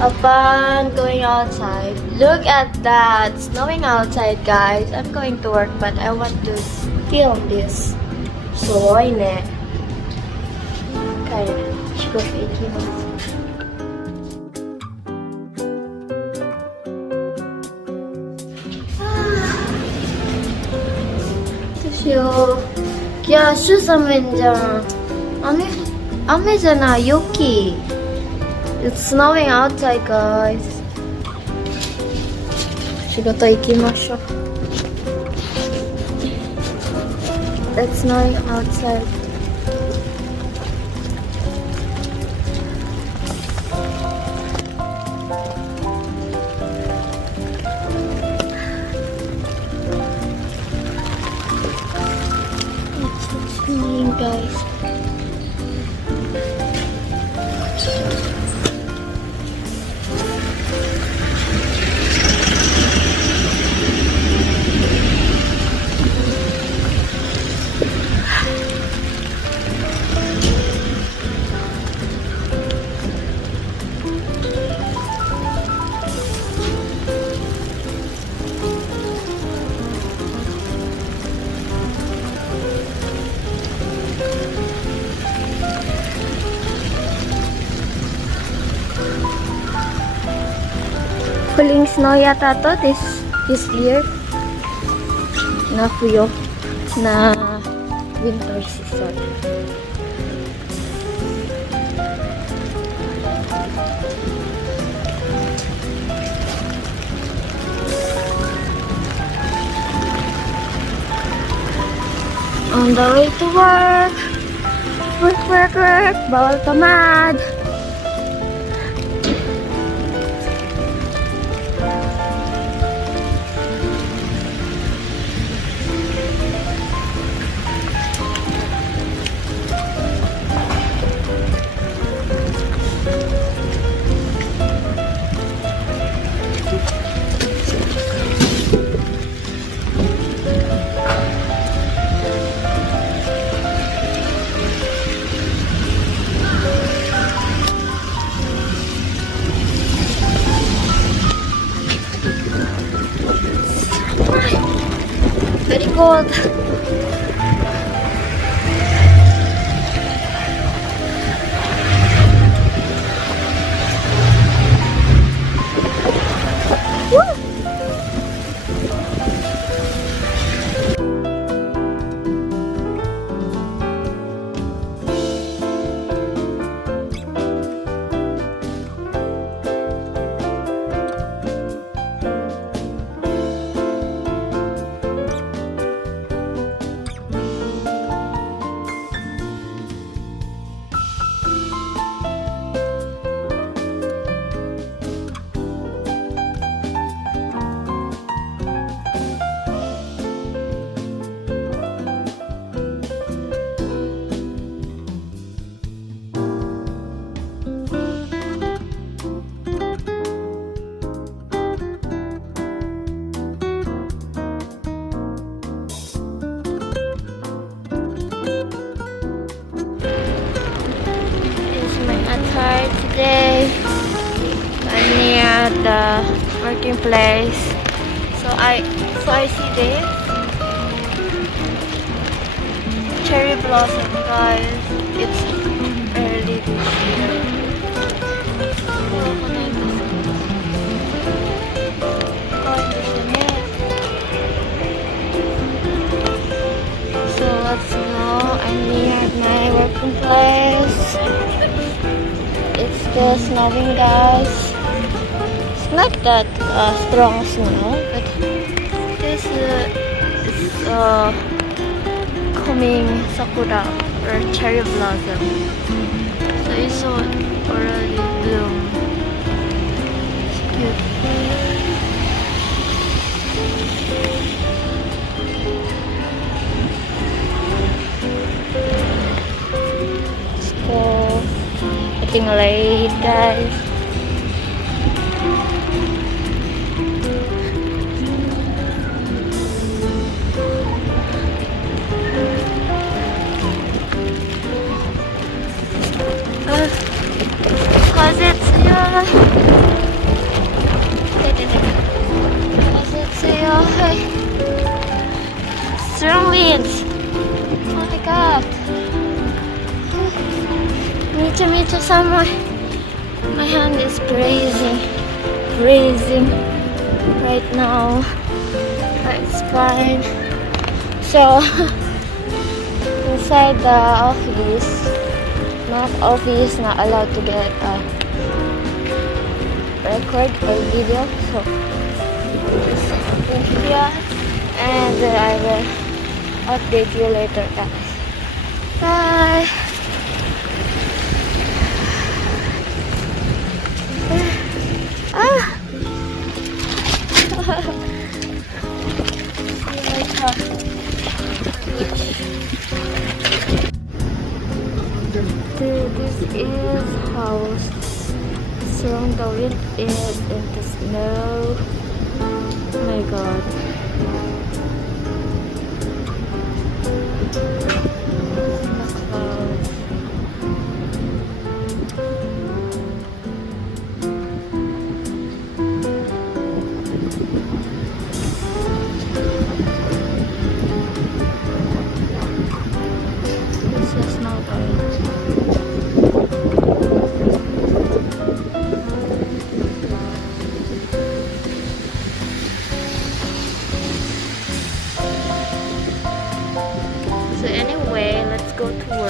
upon going outside. Look at that! It's snowing outside, guys. I'm going to work, but I want to film this. So, ne. Okay, 仕事行きます。どうしよう。いや、シュ寒いんじゃん。雨じゃない、雪。It's snowing outside, guys. 仕事行きましょう。It's snowing outside. It's snowing, guys. Huling snow yata to this year na fuyo na winter season. On the way to work. Work. Bawal tamad. Very cold. Today I'm near the working place, so I see this cherry blossom, guys. It's early this year. So let's go. I'm near my working place. It's still snowing, guys. It's not that strong snow, but this is coming sakura or cherry blossom. So it's already bloom. It's cute. Let's go. Getting late, guys. Cause it's Me too, Samuel. My hand is freezing right now. But it's fine. So inside the office not allowed to get a record or video, so just in here, and I will update you later, guys. Bye. Ah. This is house. Strong the wind is in the snow. Oh my god. The clouds. This is not right. So anyway, let's go to work.